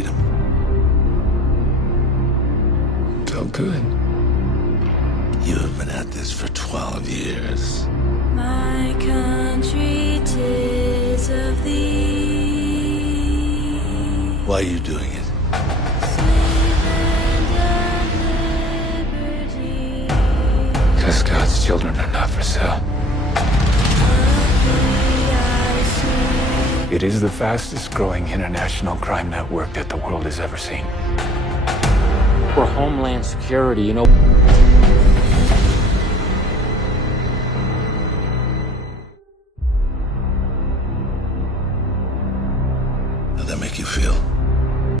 freedom. Felt good. You have been at this for 12 years. My country, 'tis of thee. Why are you doing it? Sweet land of liberty. Because God's children are not for sale. It is the fastest growing international crime network that the world has ever seen. For Homeland Security,